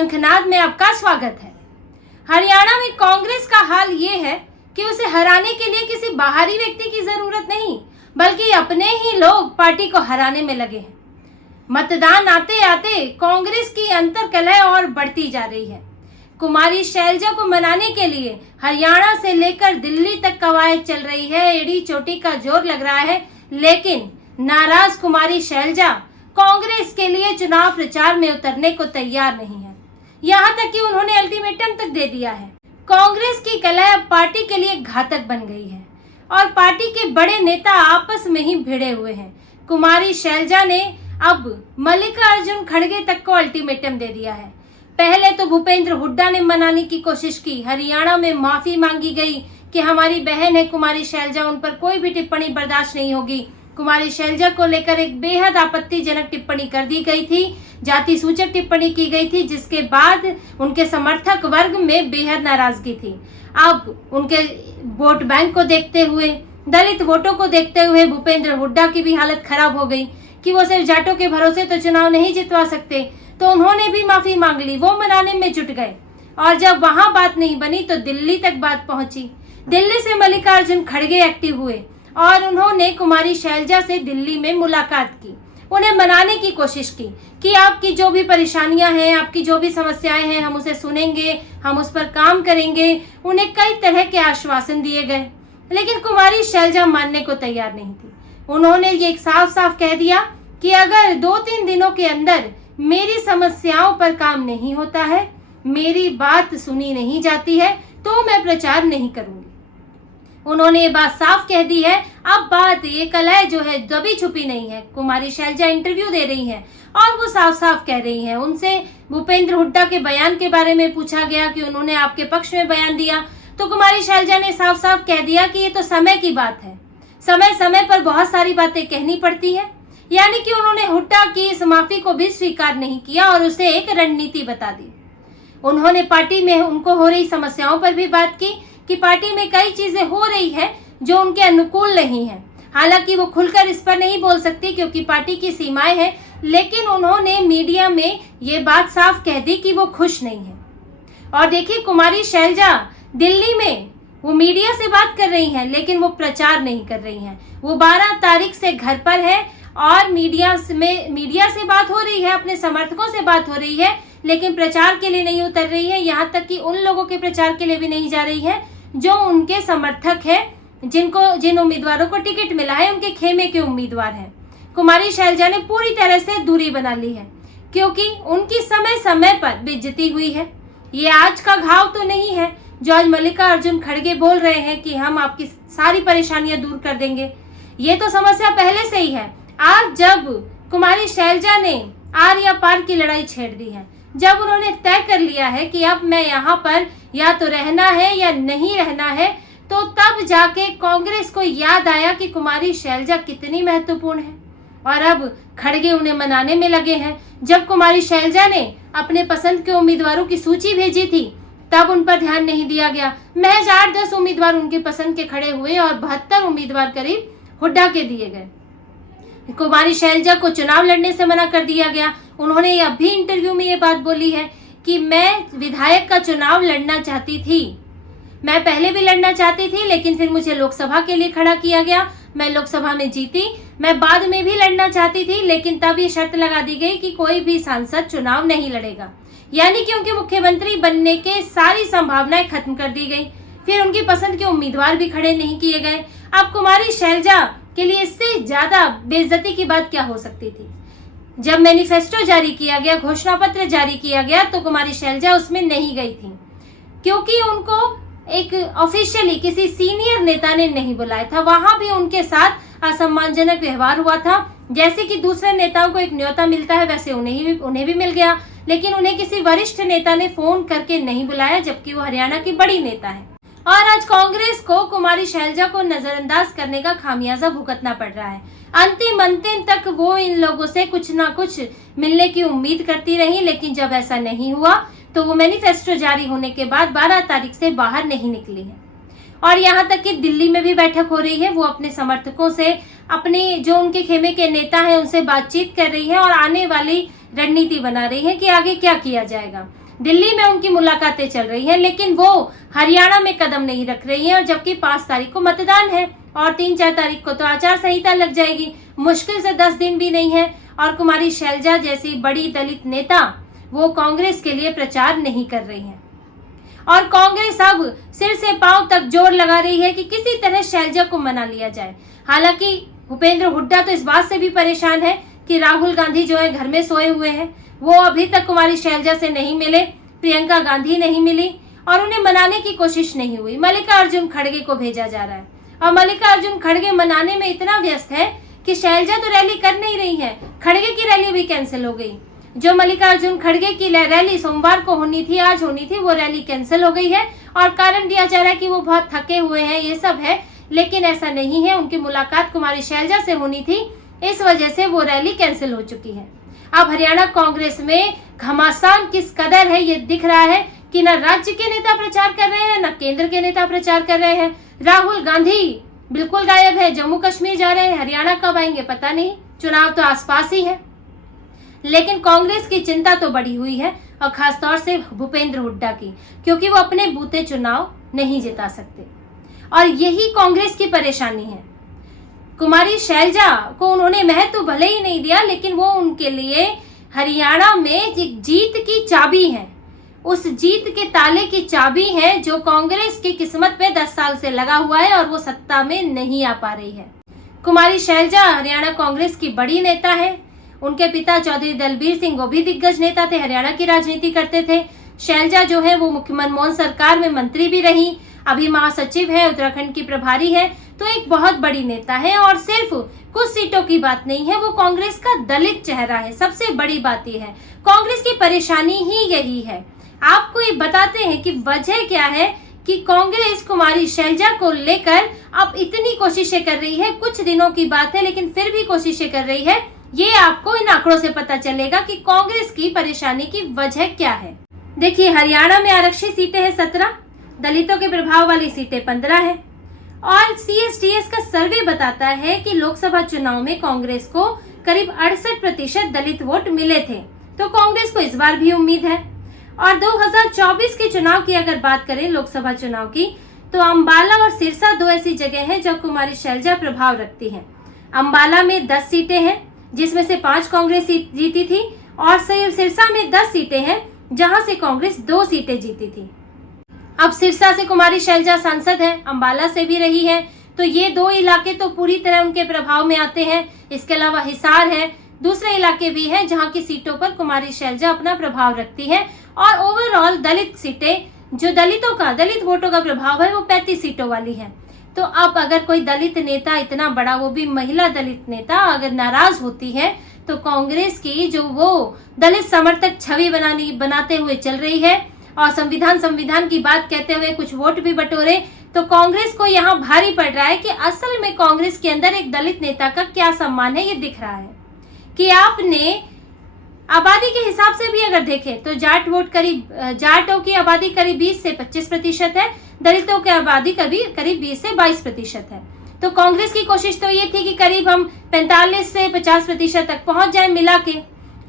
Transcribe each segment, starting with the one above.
शंखनाद में आपका स्वागत है। हरियाणा में कांग्रेस का हाल ये है कि उसे हराने के लिए किसी बाहरी व्यक्ति की जरूरत नहीं, बल्कि अपने ही लोग पार्टी को हराने में लगे हैं। मतदान आते आते कांग्रेस की अंतर्कलह और बढ़ती जा रही है। कुमारी शैलजा को मनाने के लिए हरियाणा से लेकर दिल्ली तक कवायद चल रही है। एड़ी चोटी का जोर लग रहा है, लेकिन नाराज कुमारी शैलजा कांग्रेस के लिए चुनाव प्रचार में उतरने को तैयार नहीं है। यहाँ तक कि उन्होंने अल्टीमेटम तक दे दिया है। कांग्रेस की कलह अब पार्टी के लिए घातक बन गई है और पार्टी के बड़े नेता आपस में ही भिड़े हुए हैं। कुमारी शैलजा ने अब मल्लिकार्जुन खड़गे तक को अल्टीमेटम दे दिया है। पहले तो भूपेंद्र हुड्डा ने मनाने की कोशिश की, हरियाणा में माफी मांगी गई कि हमारी बहन है कुमारी शैलजा, उन पर कोई भी टिप्पणी बर्दाश्त नहीं होगी। कुमारी शैलजा को लेकर एक बेहद आपत्तिजनक टिप्पणी कर दी गई थी, जाति सूचक टिप्पणी की गई थी, जिसके बाद उनके समर्थक वर्ग में बेहद नाराजगी थी। अब उनके वोट बैंक को देखते हुए, दलित वोटों को देखते हुए भूपेंद्र हुड्डा की भी हालत खराब हो गई कि वो सिर्फ जाटों के भरोसे तो चुनाव नहीं जितवा सकते, तो उन्होंने भी माफी मांग ली, वो मनाने में जुट गए। और जब वहां बात नहीं बनी तो दिल्ली तक बात पहुंची। दिल्ली से मल्लिकार्जुन खड़गे एक्टिव हुए और उन्होंने कुमारी शैलजा से दिल्ली में मुलाकात की, उन्हें मनाने की कोशिश की कि आपकी जो भी परेशानियां हैं, आपकी जो भी समस्याएं हैं, हम उसे सुनेंगे, हम उस पर काम करेंगे। उन्हें कई तरह के आश्वासन दिए गए, लेकिन कुमारी शैलजा मानने को तैयार नहीं थी। उन्होंने ये साफ साफ कह दिया कि अगर 2-3 दिनों के अंदर मेरी समस्याओं पर काम नहीं होता है, मेरी बात सुनी नहीं जाती है, तो मैं प्रचार नहीं करूंगी। उन्होंने ये बात साफ कह दी है। अब बात ये कलह जो है दबी छुपी नहीं है। कुमारी शैलजा इंटरव्यू दे रही हैं और वो साफ साफ कह रही हैं। उनसे भूपेंद्र हुड्डा के बयान के बारे में पूछा गया कि उन्होंने आपके पक्ष में बयान दिया, तो कुमारी शैलजा ने साफ साफ कह दिया कि ये तो समय की बात है, समय समय पर बहुत सारी बातें कहनी पड़ती है। यानी कि उन्होंने हुड्डा की इस माफी को भी स्वीकार नहीं किया और उसे एक रणनीति बता दी। उन्होंने पार्टी में उनको हो रही समस्याओं पर भी बात की कि पार्टी में कई चीजें हो रही है जो उनके अनुकूल नहीं है। हालांकि वो खुलकर इस पर नहीं बोल सकती क्योंकि पार्टी की सीमाएं हैं, लेकिन उन्होंने मीडिया में ये बात साफ कह दी कि वो खुश नहीं है। और देखिए, कुमारी शैलजा दिल्ली में वो मीडिया से बात कर रही हैं, लेकिन वो प्रचार नहीं कर रही हैं। वो 12 तारीख से घर पर है और मीडिया से बात हो रही है, अपने समर्थकों से बात हो रही है, लेकिन प्रचार के लिए नहीं उतर रही है। यहाँ तक कि उन लोगों के प्रचार के लिए भी नहीं जा रही है जो उनके समर्थक है, जिन उम्मीदवारों को टिकट मिला है, उनके खेमे के उम्मीदवार हैं। कुमारी शैलजा ने पूरी तरह से दूरी बना ली है क्योंकि उनकी समय समय पर बेइज्जती हुई है। ये आज का घाव तो नहीं है जो आज मल्लिकार्जुन खड़गे बोल रहे हैं कि हम आपकी सारी परेशानियां दूर कर देंगे। ये तो समस्या पहले से ही है। आज जब कुमारी शैलजा ने आर या पार की लड़ाई छेड़ दी है, जब उन्होंने तय कर लिया है कि अब मैं यहाँ पर या तो रहना है या नहीं रहना है, तो तब जाके कांग्रेस को याद आया कि कुमारी शैलजा कितनी महत्वपूर्ण है और अब खड़गे उन्हें मनाने में लगे हैं। जब कुमारी शैलजा ने अपने पसंद के उम्मीदवारों की सूची भेजी थी, तब उन पर ध्यान नहीं दिया गया। महज 8-10 उम्मीदवार उनके पसंद के खड़े हुए और 72 उम्मीदवार करीब हुड्डा के दिए गए। कुमारी शैलजा को चुनाव लड़ने से मना कर दिया गया। उन्होंने अभी इंटरव्यू में ये बात बोली है कि मैं विधायक का चुनाव लड़ना चाहती थी, मैं पहले भी लड़ना चाहती थी, लेकिन फिर मुझे लोकसभा के लिए खड़ा किया गया, मैं लोकसभा में जीती। मैं बाद में भी लड़ना चाहती थी, लेकिन तब ये शर्त लगा दी गई कि कोई भी सांसद चुनाव नहीं लड़ेगा, यानी कि उनके मुख्यमंत्री बनने के सारी संभावनाएं खत्म कर दी गई। फिर उनकी पसंद के उम्मीदवार भी खड़े नहीं किए गए। अब कुमारी शैलजा के लिए इससे ज्यादा बेइज्जती की बात क्या हो सकती थी। जब मैनिफेस्टो जारी किया गया, घोषणा पत्र जारी किया गया, तो कुमारी शैलजा उसमें नहीं गई थी क्योंकि उनको एक ऑफिशियली किसी सीनियर नेता ने नहीं बुलाया था। वहां भी उनके साथ असम्मानजनक व्यवहार हुआ था। जैसे कि दूसरे नेताओं को एक न्योता मिलता है, वैसे उन्हें भी मिल गया, लेकिन उन्हें किसी वरिष्ठ नेता ने फोन करके नहीं बुलाया, जबकि वो हरियाणा की बड़ी नेता है। और आज कांग्रेस को कुमारी शैलजा को नजरअंदाज करने का खामियाजा भुगतना पड़ रहा है। अंतिम तक वो इन लोगों से कुछ ना कुछ मिलने की उम्मीद करती रही, लेकिन जब ऐसा नहीं हुआ तो वो मैनिफेस्टो जारी होने के बाद 12 तारीख से बाहर नहीं निकली है। और यहाँ तक कि दिल्ली में भी बैठक हो रही है। वो अपने समर्थकों से, अपने जो उनके खेमे के नेता हैं, उनसे बातचीत कर रही है और आने वाली रणनीति बना रही है कि आगे क्या किया जाएगा। दिल्ली में उनकी मुलाकातें चल रही हैं, लेकिन वो हरियाणा में कदम नहीं रख रही हैं। और जबकि 5 तारीख को मतदान है और 3-4 तारीख को तो आचार संहिता लग जाएगी, मुश्किल से 10 दिन भी नहीं है। और कुमारी शैलजा जैसी बड़ी दलित नेता वो कांग्रेस के लिए प्रचार नहीं कर रही हैं। और कांग्रेस अब सिर से पांव तक जोर लगा रही है कि किसी तरह शैलजा को मना लिया जाए। हालांकि भूपेंद्र हुड्डा तो इस बात से भी परेशान है कि राहुल गांधी जो है घर में सोए हुए हैं, वो अभी तक कुमारी शैलजा से नहीं मिले, प्रियंका गांधी नहीं मिली और उन्हें मनाने की कोशिश नहीं हुई। मल्लिकार्जुन खड़गे को भेजा जा रहा है और मल्लिकार्जुन खड़गे मनाने में इतना व्यस्त है कि शैलजा तो रैली कर नहीं रही है, खड़गे की रैली भी कैंसिल हो गई। जो मल्लिकार्जुन खड़गे की रैली सोमवार को होनी थी, आज होनी थी, वो रैली कैंसिल हो गई है और कारण दिया जा रहा है कि वो बहुत थके हुए हैं, ये सब है। लेकिन ऐसा नहीं है, उनकी मुलाकात कुमारी शैलजा से होनी थी, इस वजह से वो रैली कैंसिल हो चुकी है। अब हरियाणा कांग्रेस में घमासान किस कदर है ये दिख रहा है कि न राज्य के नेता प्रचार कर रहे हैं, न केंद्र के नेता प्रचार कर रहे हैं। राहुल गांधी बिल्कुल गायब है, जम्मू कश्मीर जा रहे हैं, हरियाणा कब आएंगे पता नहीं, चुनाव तो आसपास ही है। लेकिन कांग्रेस की चिंता तो बढ़ी हुई है और खासतौर से भूपेंद्र हुड्डा की, क्योंकि वो अपने बूते चुनाव नहीं जिता सकते और यही कांग्रेस की परेशानी है। कुमारी शैलजा को उन्होंने महत्व भले ही नहीं दिया, लेकिन वो उनके लिए हरियाणा में जीत की चाबी है, उस जीत के ताले की चाबी है जो कांग्रेस की किस्मत पे 10 साल से लगा हुआ है और वो सत्ता में नहीं आ पा रही है। कुमारी शैलजा हरियाणा कांग्रेस की बड़ी नेता है। उनके पिता चौधरी दलबीर सिंह वो भी दिग्गज नेता थे, हरियाणा की राजनीति करते थे। शैलजा जो है वो मुख्यमंत्री मनमोहन सरकार में मंत्री भी रही, अभी महासचिव है, उत्तराखंड की प्रभारी है, तो एक बहुत बड़ी नेता है। और सिर्फ कुछ सीटों की बात नहीं है, वो कांग्रेस का दलित चेहरा है। सबसे बड़ी बात यह है, कांग्रेस की परेशानी ही यही है। आपको ये बताते हैं कि वजह क्या है कि कांग्रेस कुमारी शैलजा को लेकर अब इतनी कोशिशें कर रही है। कुछ दिनों की बात है, लेकिन फिर भी कोशिशें कर रही है। ये आपको इन आंकड़ों से पता चलेगा कि कांग्रेस की परेशानी की वजह क्या है। देखिए, हरियाणा में आरक्षित सीटें हैं 17, दलितों के प्रभाव वाली सीटें 15 है और CSTS का सर्वे बताता है कि लोकसभा चुनाव में कांग्रेस को करीब 68% दलित वोट मिले थे। तो कांग्रेस को इस बार भी उम्मीद है। और 2024 के चुनाव की अगर बात करें, लोकसभा चुनाव की, तो अंबाला और सिरसा 2 ऐसी जगह हैं जब कुमारी शैलजा प्रभाव रखती है। अंबाला में 10 सीटें हैं जिसमें से 5 कांग्रेस जीती थी और सिरसा में 10 सीटें हैं जहां से कांग्रेस 2 सीटें जीती थी। अब सिरसा से कुमारी शैलजा सांसद है, अंबाला से भी रही है, तो ये 2 इलाके तो पूरी तरह उनके प्रभाव में आते हैं। इसके अलावा हिसार है, दूसरे इलाके भी हैं जहां की सीटों पर कुमारी शैलजा अपना प्रभाव रखती है। और ओवरऑल दलित सीटें, जो दलित वोटों का प्रभाव है, वो 35 सीटों वाली है। तो अब अगर कोई दलित नेता इतना बड़ा, वो भी महिला दलित नेता, अगर नाराज होती है तो कांग्रेस की जो वो दलित समर्थक छवि बनाते हुए चल रही है और संविधान की बात कहते हुए कुछ वोट भी बटोरे, तो कांग्रेस को यहाँ भारी पड़ रहा है कि असल में कांग्रेस के अंदर एक दलित नेता का क्या सम्मान है। ये दिख रहा है कि आपने आबादी के हिसाब से भी अगर देखें तो जाटों की आबादी करीब 20 से 25% है, दलितों की आबादी करीब 20 से 22% है। तो कांग्रेस की कोशिश तो ये थी कि करीब हम 45 से 50% तक पहुंच जाए मिला के,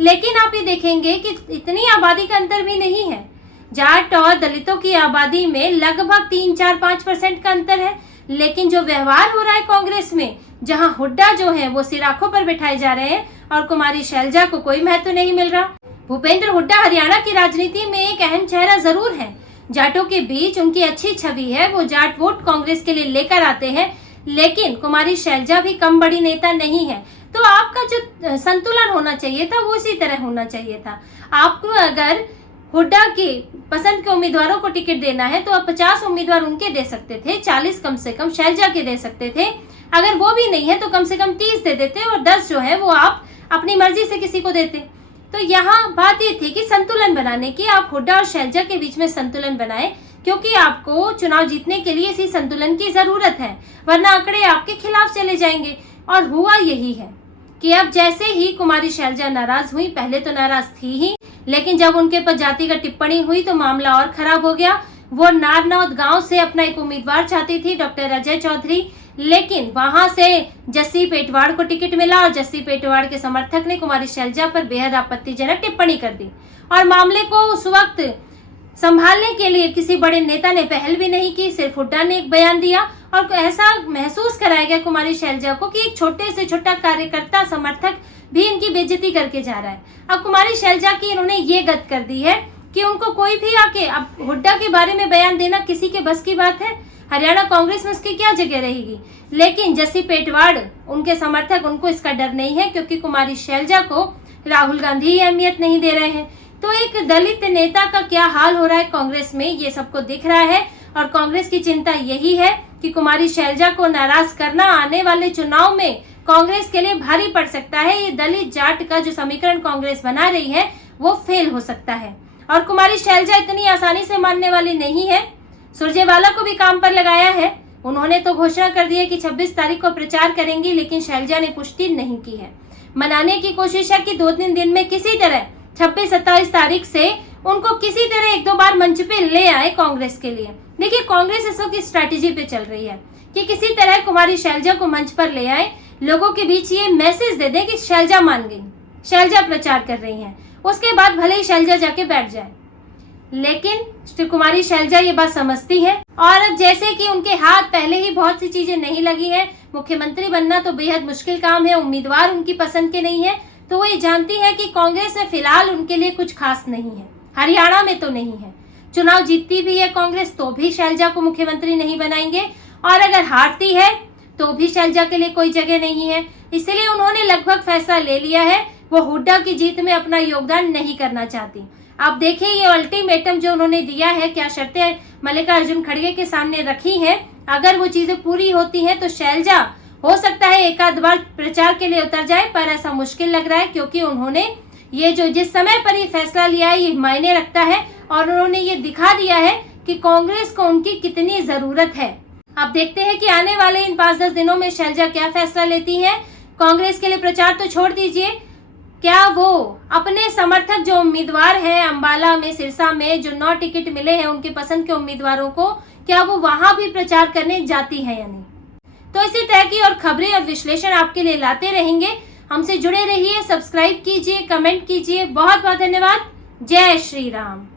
लेकिन आप ये देखेंगे कि इतनी आबादी का अंतर भी नहीं है। जाट और दलितों की आबादी में लगभग 3-4-5% का अंतर है। लेकिन जो व्यवहार हो रहा है कांग्रेस में, जहां हुड्डा जो है वो सिराखों पर बिठाए जा रहे हैं और कुमारी शैलजा को कोई महत्व नहीं मिल रहा। भूपेंद्र हुड्डा हरियाणा की राजनीति में एक अहम चेहरा जरूर है, जाटों के बीच उनकी अच्छी छवि है, वो जाट वोट कांग्रेस के लिए लेकर आते हैं, लेकिन कुमारी शैलजा भी कम बड़ी नेता नहीं है। तो आपका जो संतुलन होना चाहिए था वो इसी तरह होना चाहिए था। आपको अगर हुड्डा के पसंद के उम्मीदवारों को टिकट देना है तो आप 50 उम्मीदवार उनके दे सकते थे, 40 कम से कम शैलजा के दे सकते थे। अगर वो भी नहीं है तो कम से कम 30 दे देते और 10 जो है वो आप अपनी मर्जी से किसी को देते। तो यहाँ बात ये थी कि संतुलन बनाने की, आप हुड्डा और शैलजा के बीच में संतुलन बनाए, क्योंकि आपको चुनाव जीतने के लिए इसी संतुलन की जरूरत है, वरना आंकड़े आपके खिलाफ चले जाएंगे। और हुआ यही है कि अब जैसे ही कुमारी शैलजा नाराज हुई, पहले तो नाराज थी ही, लेकिन जब उनके पर जातिगत टिप्पणी हुई तो मामला और खराब हो गया। वो नारनौद गांव से अपना एक उम्मीदवार चाहती थी, डॉक्टर अजय चौधरी, लेकिन वहां से जस्सी पेटवाड़ को टिकट मिला और जस्सी पेटवाड़ के समर्थक ने कुमारी शैलजा पर बेहद आपत्तिजनक टिप्पणी कर दी और मामले को उस वक्त संभालने के लिए किसी बड़े नेता ने पहल भी नहीं की। सिर्फ हुड्डा ने एक बयान दिया और ऐसा महसूस कराया गया कुमारी शैलजा को कि एक छोटे से छोटा कार्यकर्ता समर्थक भी इनकी बेइज्जती करके जा रहा है। अब कुमारी शैलजा की इन्होंने ये गत कर दी है कि उनको कोई भी आके, अब हुड्डा के बारे में बयान देना किसी के बस की बात है? हरियाणा कांग्रेस में उसकी क्या जगह रहेगी? लेकिन जस्सी पेटवाड़ उनके समर्थक, उनको इसका डर नहीं है क्योंकि कुमारी शैलजा को राहुल गांधी अहमियत नहीं दे रहे हैं। तो एक दलित नेता का क्या हाल हो रहा है कांग्रेस में, ये सबको दिख रहा है और कांग्रेस की चिंता यही है कि कुमारी शैलजा को नाराज करना आने वाले चुनाव में कांग्रेस के लिए भारी पड़ सकता है। ये दलित जाट का जो समीकरण कांग्रेस बना रही है वो फेल हो सकता है और कुमारी शैलजा इतनी आसानी से मानने वाली नहीं है। सुरजेवाला को भी काम पर लगाया है। उन्होंने तो घोषणा कर दी है कि 26 तारीख को प्रचार करेंगी, लेकिन शैलजा ने पुष्टि नहीं की है। मनाने की कोशिश है कि 2-3 दिन में किसी तरह 26-27 तारीख से उनको किसी तरह 1-2 बार मंच पे ले आए कांग्रेस के लिए। देखिए, कांग्रेस इस वक्त स्ट्रैटेजी पे चल रही है कि किसी तरह कुमारी शैलजा को मंच पर ले आए, लोगों के बीच ये मैसेज दे दें कि शैलजा मान गई, शैलजा प्रचार कर रही हैं। उसके बाद भले ही शैलजा जाके बैठ जाए, लेकिन श्री कुमारी शैलजा ये बात समझती है और अब जैसे कि उनके हाथ पहले ही बहुत सी चीजें नहीं लगी है, मुख्यमंत्री बनना तो बेहद मुश्किल काम है, उम्मीदवार उनकी पसंद के नहीं है, तो वो ये जानती है कि कांग्रेस में फिलहाल उनके लिए कुछ खास नहीं है। हरियाणा में तो नहीं है। चुनाव जीतती भी है कांग्रेस तो भी शैलजा को मुख्यमंत्री नहीं बनाएंगे और अगर हारती है तो भी शैलजा के लिए कोई जगह नहीं है। इसलिए उन्होंने लगभग फैसला ले लिया है, वो हुड्डा की जीत में अपना योगदान नहीं करना चाहती। आप देखिए, ये अल्टीमेटम जो उन्होंने दिया है, क्या शर्तें मल्लिकार्जुन खड़गे के सामने रखी हैं, अगर वो चीजें पूरी होती हैं तो शैलजा हो सकता है एक आध बार प्रचार के लिए उतर जाए, पर ऐसा मुश्किल लग रहा है क्योंकि उन्होंने ये जो जिस समय पर ये फैसला लिया है ये मायने रखता है और उन्होंने ये दिखा दिया है कि कांग्रेस को उनकी कितनी जरूरत है। आप देखते हैं कि आने वाले इन 5-10 दिनों में शैलजा क्या फैसला लेती है। कांग्रेस के लिए प्रचार तो छोड़ दीजिए, क्या वो अपने समर्थक जो उम्मीदवार हैं अंबाला में, सिरसा में जो 9 टिकट मिले हैं उनके पसंद के उम्मीदवारों को, क्या वो वहां भी प्रचार करने जाती है या नहीं? तो इसी तरह की और खबरें और विश्लेषण आपके लिए लाते रहेंगे। हमसे जुड़े रहिए, सब्सक्राइब कीजिए, कमेंट कीजिए। बहुत बहुत धन्यवाद। जय श्री राम।